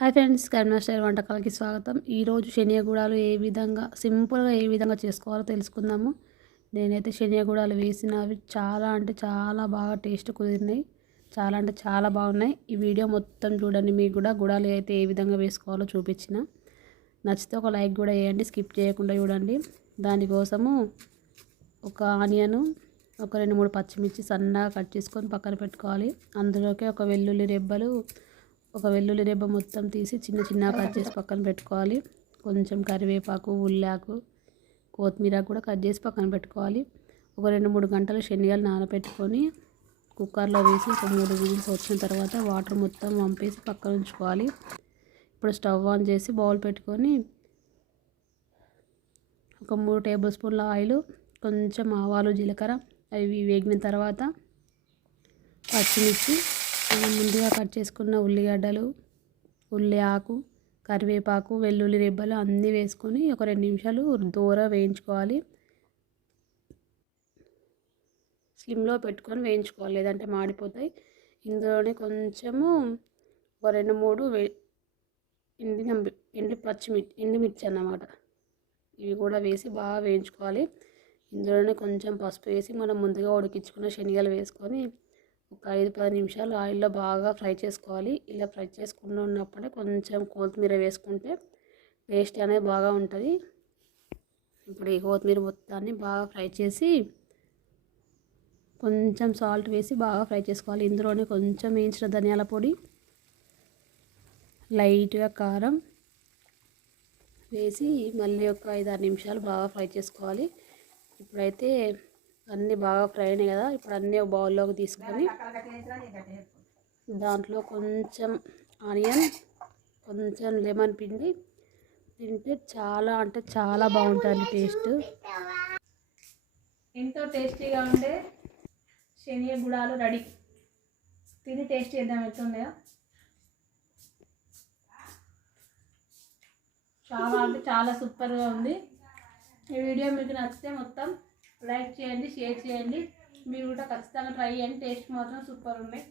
Hi friends కరుణాస్టైల్ వంటకాలకి స్వాగతం. ఈరోజు శనియగూడాలు ఏ విధంగా సింపుల్గా ఏ విధంగా చేసుకోవాలో తెలుసుకుందాము. నేనైతే శనియగూడాలు వేసినవి చాలా అంటే చాలా బాగా టేస్ట్ కుదిరినాయి. చాలా అంటే చాలా బాగున్నాయి. ఈ వీడియో మొత్తం చూడండి మీకు కూడా గుడాలు అయితే ఏ విధంగా వేసుకోవాలో చూపించిన. నచ్చితే ఒక లైక్ కూడా వేయండి స్కిప్ చేయకుండా చూడండి. దానికోసము ఒక ఆనియను ఒక రెండు మూడు పచ్చిమిర్చి సన్నగా కట్ చేసుకొని పక్కన పెట్టుకోవాలి. అందులోకి ఒక వెల్లుల్లి రెబ్బలు ఒక వెల్లుల్లి రెబ్బ మొత్తం తీసి చిన్న చిన్న కట్ చేసి పక్కన పెట్టుకోవాలి. కొంచెం కరివేపాకు ఉల్లాకు కొత్తిమీర కూడా కట్ చేసి పక్కన పెట్టుకోవాలి. ఒక రెండు మూడు గంటలు శనగలు నానబెట్టుకొని కుక్కర్లో వేసి ఒక మూడు విజిల్స్ వచ్చిన తర్వాత వాటర్ మొత్తం వంపేసి పక్కన ఉంచుకోవాలి. ఇప్పుడు స్టవ్ ఆన్ చేసి బౌల్ పెట్టుకొని ఒక మూడు టేబుల్ స్పూన్ల ఆయిల్ కొంచెం ఆవాలు జీలకర్ర అవి వేగిన తర్వాత పచ్చిమిర్చి మనం ముందుగా కట్ చేసుకున్న ఉల్లిగడ్డలు ఉల్లి ఆకు కరివేపాకు వెల్లుల్లి రెబ్బలు అన్నీ వేసుకొని ఒక రెండు నిమిషాలు దూర వేయించుకోవాలి. స్లిమ్లో పెట్టుకొని వేయించుకోవాలి లేదంటే మాడిపోతాయి. ఇందులోనే కొంచెము ఒక రెండు మూడు వే ఎండిన ఎండి పచ్చిమిర్చి ఎండుమిర్చి అన్నమాట. ఇవి కూడా వేసి బాగా వేయించుకోవాలి. ఇందులోనే కొంచెం పసుపు వేసి మనం ముందుగా ఉడికించుకున్న శనగలు వేసుకొని ఒక ఐదు పది నిమిషాలు ఆయిల్లో బాగా ఫ్రై చేసుకోవాలి. ఇలా ఫ్రై చేసుకుంటూ ఉన్నప్పుడే కొంచెం కొత్తిమీర వేసుకుంటే టేస్ట్ అనేది బాగా ఉంటుంది. ఇప్పుడు ఈ కొత్తిమీర మొత్తాన్ని బాగా ఫ్రై చేసి కొంచెం సాల్ట్ వేసి బాగా ఫ్రై చేసుకోవాలి. ఇందులోనే కొంచెం వేయించిన ధనియాల పొడి లైట్గా కారం వేసి మళ్ళీ ఒక ఐదు ఆరు నిమిషాలు బాగా ఫ్రై చేసుకోవాలి. ఇప్పుడైతే అన్నీ బాగా ఫ్రై అయినాయి కదా ఇప్పుడు అన్నీ ఒక బౌల్లోకి తీసుకొని దాంట్లో కొంచెం ఆనియన్ కొంచెం లెమన్ పిండి తింటే చాలా అంటే చాలా బాగుంటుంది టేస్ట్. ఎంతో టేస్టీగా ఉండే శనగ గుడాలు రెడీ. తిని టేస్ట్ చేద్దాం ఎట్లుందో చాలా అంటే చాలా సూపర్గా ఉంది. ఈ వీడియో మీకు నచ్చితే మొత్తం లైక్ చేయండి షేర్ చేయండి. మీరు కూడా ఖచ్చితంగా ట్రై చేయండి. టేస్ట్ మాత్రం సూపర్ ఉన్నాయి.